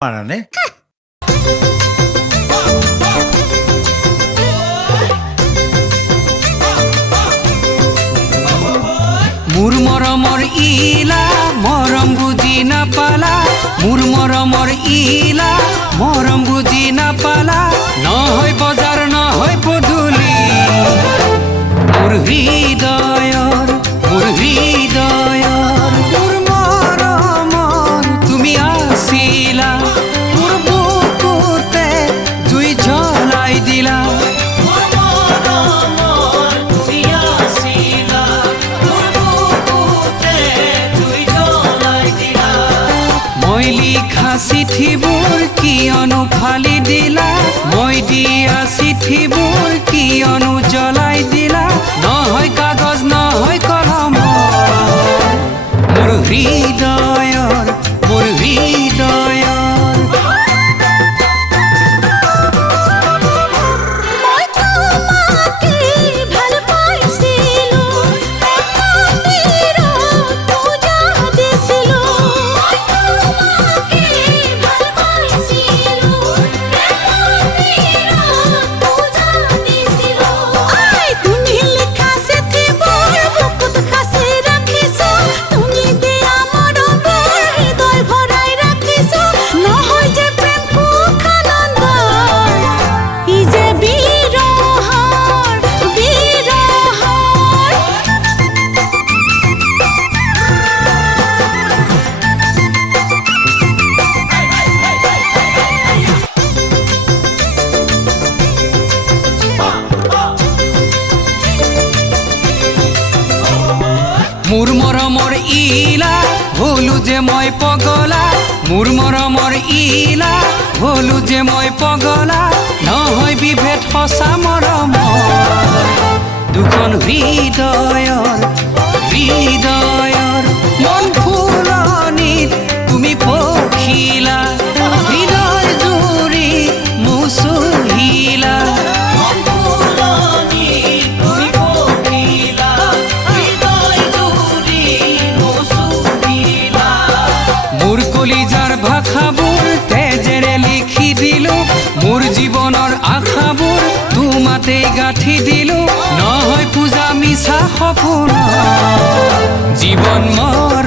পাৰানে? মোৰ মৰমৰ ইলা মৰম বুজি নাপালা, মোৰ মৰমৰ ইলা মৰম বুজি নাপালা, নহয় বজাৰ নহয় পদূলি মোৰ হৃদয়ৰ মোৰ মৰমৰ তুমি আছিলা, মোৰ বুকুতে জুই জ্বলাই দিলা। মই লিখা চিঠিবোৰ কিয়নো ফালি দিলা, মই দিয়া চিঠিবোৰ কিয়নো জ্বলাই দিলা, নহয় কাগজ নহয় কলম মোৰ হৃদয়ৰ মোৰ হৃদয়ৰ। মোৰ মৰমৰ ইলা হলো যে মই পগলা, মোৰ মৰমৰ ইলা হলো যে মই পগলা, নহয় বিভেদ সঁচা মৰমৰ দুখন হৃদয়ৰ হৃদয়ৰ। মন ফুলনিত তুমি পখিলা, হৃদয় জুৰি মুচুহিলা, মোৰ কলিজাৰ ভাষাবোৰ তেজেৰে লিখি দিলো, মোৰ জীৱনৰ আশাবোৰ তোমাতে গাঁঠি দিলো, নহয় পূজা মিছা সপোন জীৱন মোৰ